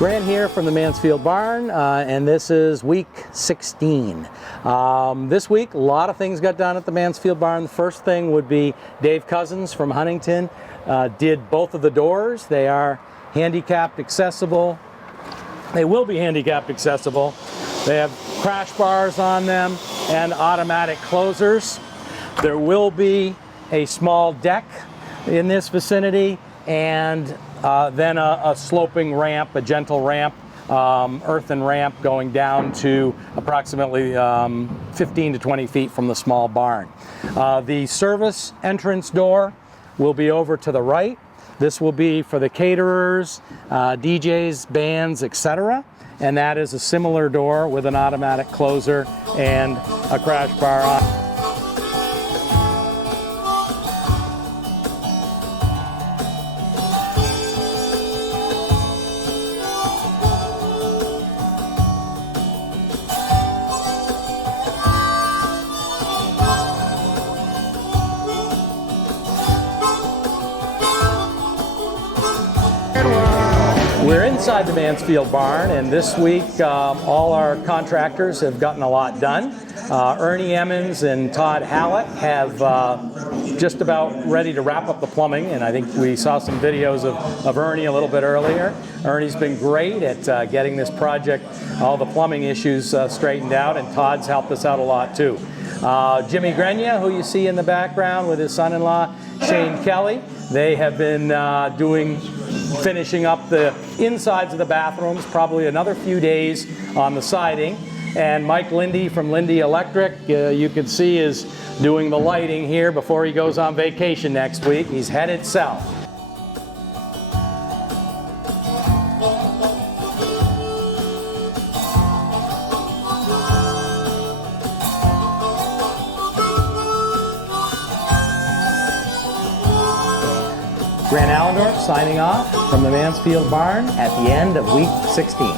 Grant here from the Mansfield Barn, and this is week 16. This week, a lot of things got done at the Mansfield Barn. The first thing would be Dave Cousins from Huntington did both of the doors. They are handicapped accessible. They will be handicapped accessible. They have crash bars on them and automatic closers. There will be a small deck in this vicinity, and then a sloping ramp, a gentle ramp, earthen ramp going down to approximately 15 to 20 feet from the small barn. The service entrance door will be over to the right. This will be for the caterers, DJs, bands, etc. And that is a similar door with an automatic closer and a crash bar on. We're inside the Mansfield Barn, and this week all our contractors have gotten a lot done. Ernie Emmons and Todd Hallett have just about ready to wrap up the plumbing, and I think we saw some videos of Ernie a little bit earlier. Ernie's been great at getting this project, all the plumbing issues straightened out, and Todd's helped us out a lot too. Jimmy Grenia, who you see in the background with his son-in-law, Shane Kelly, they have been finishing up the insides of the bathrooms, probably another few days on the siding. And Mike Lindy from Lindy Electric, you can see, is doing the lighting here before he goes on vacation next week. He's headed south. Grant Allendorf signing off from the Mansfield Barn at the end of week 16.